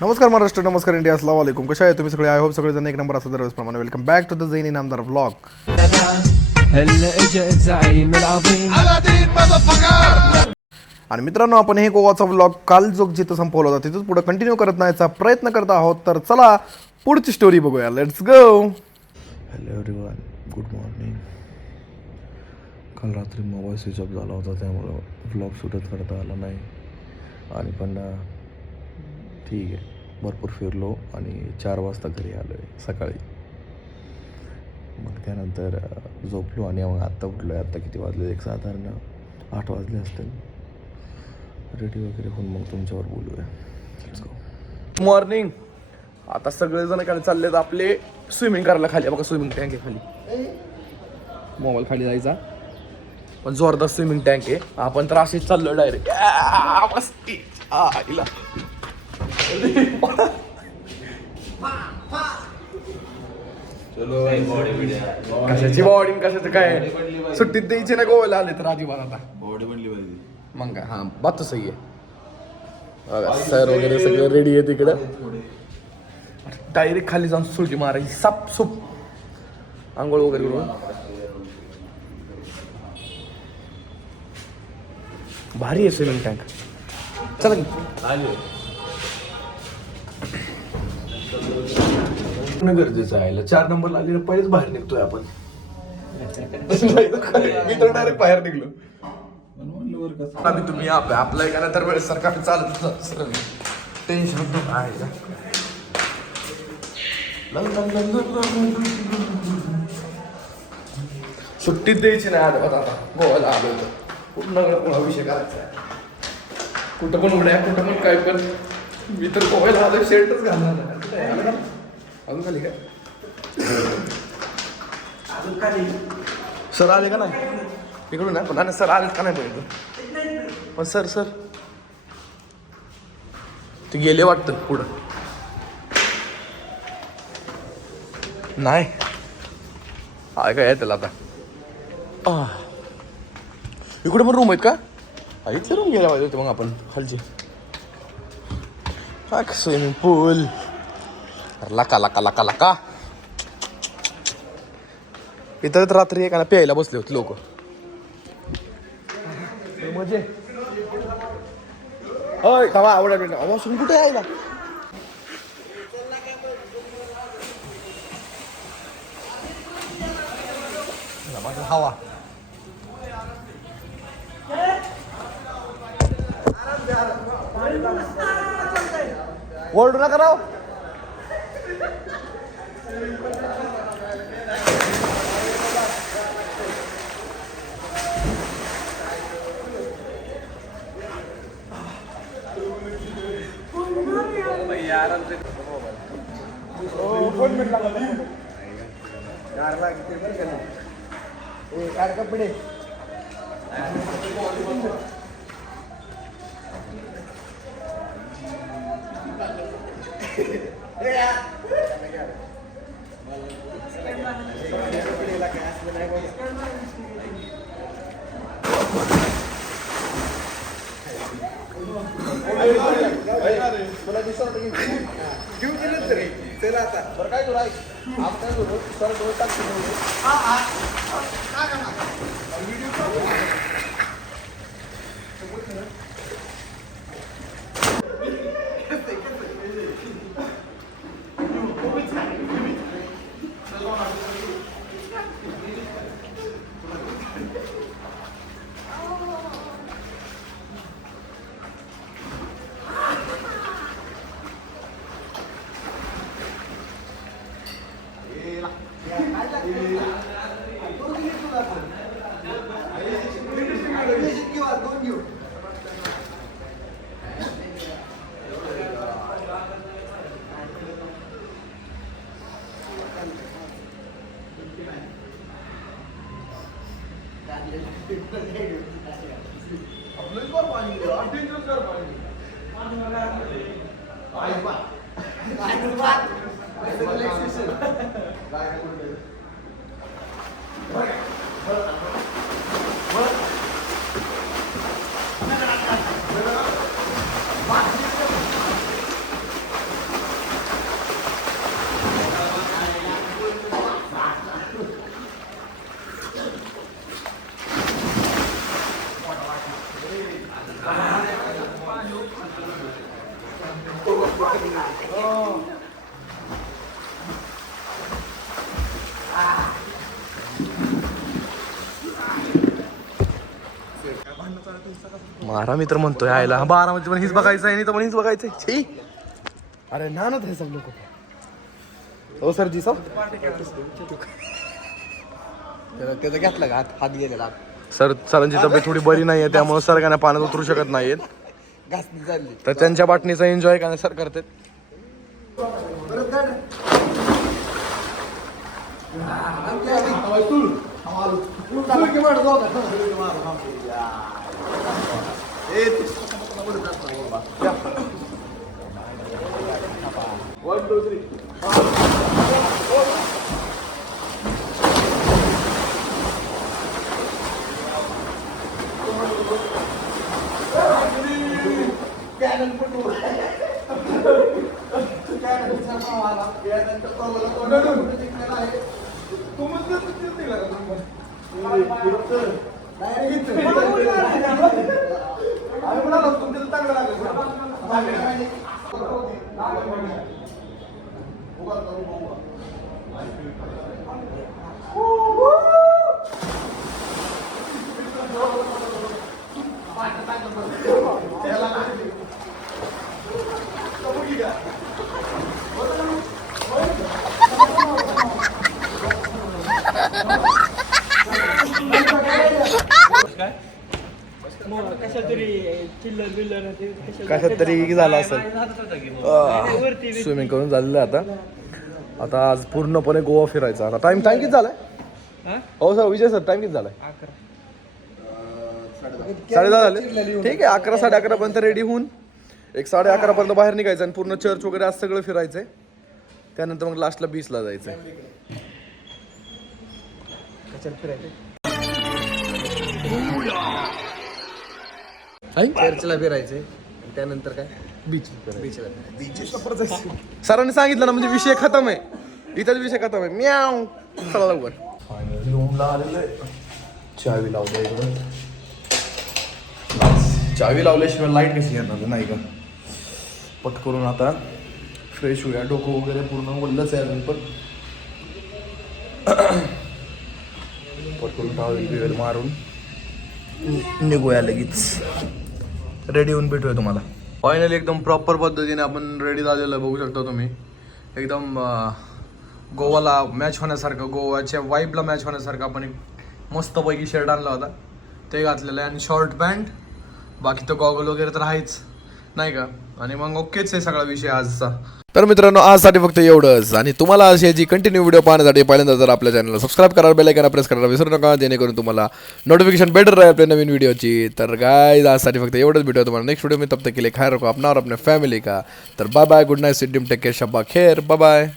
नमस्कार महाराष्ट्र, नमस्कार इंडिया, अस्सलाम वालेकुम. कशा आहे तुम्ही सगळे? आय होप सगळेजण एक नंबर असं दरवेळेसप्रमाणे. Welcome back to the Zain Inamdar vlog. هلا اجا الزعيم العظيم. आणि मित्रांनो, आपण हे गोवाचा व्लॉग काल जो जिथं संपवला होता तिथंच पुढे कंटिन्यू करत नाहीचा प्रयत्न करत आहोत. तर चला पुढची स्टोरी बघूया. Let's go. Hello everyone, good morning. काल रात्री मोबाईल स्विच ऑफ झाला होता, त्यामुळं व्लॉग शूटच करता आला नाही. आणि पण ठीक आहे, भरपूर फिरलो आणि 4 वाजता घरी आलो आहे सकाळी. मग त्यानंतर झोपलो आणि मग आत्ता उठलो आहे. आत्ता किती वाजले? एक साधारण 8 वाजले असतील. रेडी वगैरे होऊन मग तुमच्यावर बोलूया. Let's go. मॉर्निंग. आता सगळेजण काय चाललेत आपले स्विमिंग करायला खाली. बघा स्विमिंग टँक आहे खाली. मोबाईल खाली जायचा, पण जोरदार स्विमिंग टँक आहे. आपण तर असेच चाललो डायरेक्ट. कशाची बॉडी कशाचं काय? सुट्टीत द्यायची ना गोव्याला आले तर अजिबात. आता बॉडी बनली पाहिजे मग काय. हा बात तर सही आहे. सर वगैरे सगळे रेडी आहे तिकडं. डायरेक्ट खाली जाऊन सुटी मारायची साप सूप, आंघोळ वगैरे करून. भारी आहे स्विमिंग टँक. चला की गरजेचं आहे. 4 नंबरला आलेलं पहिलेच बाहेर निघतोय आपण. मी तर डायरेक्ट बाहेर निघलो. आम्ही तुम्ही आपला एखादा तर वेळेस सरकार चालत टेन्शन आहे. सुट्टीत द्यायची नाही आता गोव्याला आलो होतो. पूर्ण विषय करायचा आहे. कुठं पण उड्या, कुठं पण काय पण. मी तर गोव्याला आलो शर्टच घालणार नाही. अजून खाली काय? अजून खाली सर आले का नाही इकडून? नाही पण सर आले का नाही बघितलं. पण सर ते गेले वाटतं पुढं. नाही आहे काय त्याला आता. इकडे पण रूम आहेत का? इथे रूम गेला पाहिजे होते मग आपण खालची. स्विमिंग पूल. लका लका लका लका. इथं रात्री एकाला प्यायला बसले होते लोक. मजे होय का? आवडा वासून कुठे यायला? हवा ओरडू नका राव. कपडे तुला दिसत घेऊन गेलं तरी चला. आता बरं काय करू? आपण काय करू? सर डोळे टाकतो. मारा मित्र म्हणतोय आयला 12 मध्ये पण हीच बघायचं आहे, नाही तर पण हीच बघायचंय. छी अरे ना हे सब लोक हो सर जी सब त्याचा घेतला का हात गेलेला सर सरांची तब्येत थोडी बरी नाही आहे, त्यामुळे सर काय पाण्यात उतरू शकत नाहीत. घासणी झाली तर त्यांच्या बाटणीचा एन्जॉय काय सर करतात. कशात तरी झालं असेल. स्विमिंग करून झालेलं आहे आता आज पूर्णपणे गोवा फिरायचा. आता टाइम किती झालाय हो सर विजय सर टाइम किती झालाय 10:30 झाले. ठीक आहे 11 11:30 पर्यंत रेडी होऊन एक 11:30 पर्यंत बाहेर निघायचं आणि पूर्ण चर्च वगैरे आज सगळं फिरायचंय. त्यानंतर मग लास्टला बीचला जायचंय. चर्चला फिरायचे त्यानंतर काय बीच बीचला सरांनी सांगितलं ना म्हणजे विषय खतम आहे. इथंच विषय खतम आहे. म्याव चला लवकर फायनली रूमला आलेलं आहे. चावी लावल्या इकडं. चावी लावल्याशिवाय लाईट कशी येणार नाही का. पट करून आता फ्रेश होऊया. डोकं वगैरे पूर्ण ओललंच आहे अजून पण. पट करून टावेल बिवेल मारून निघूया लगेच. रेडी होऊन भेटूया तुम्हाला. फायनली एकदम प्रॉपर पद्धतीने आपण रेडी झालेलं आहे. बघू शकता तुम्ही एकदम गोवाला मॅच होण्यासारखं गोवाच्या वाईबला मॅच होण्यासारखं आपण एक मस्तपैकी शर्ट आणला होता ते घातलेलं आहे आणि शॉर्ट पॅन्ट. बाकी तर गॉगल वगैरे तर आहेच नाही का. आणि मग ओकेच आहे सगळा विषय आजचा. तर मित्रांनो आजसाठी फक्त एवढंच. आणि तुम्हाला अशी याची कंटिन्यू व्हिडिओ पाहण्यासाठी पहिल्यांदा जर आपल्या चॅनलला सबस्क्राईब करा, बेल आयकॉन प्रेस करायला विसरू नका, जेणेकरून तुम्हाला नोटिफिकेशन बेटर राहील आपल्या नवीन व्हिडिओची. तर गाइस आजसाठी फक्त एवढंच. व्हिडिओ तुम्हाला नेक्स्ट व्हिडिओ में तब तक के लिए खैर रखो अपना और अपने फैमिली का. तर bye bye, good night, sit take care, शब्बा खैर, बाय बाय.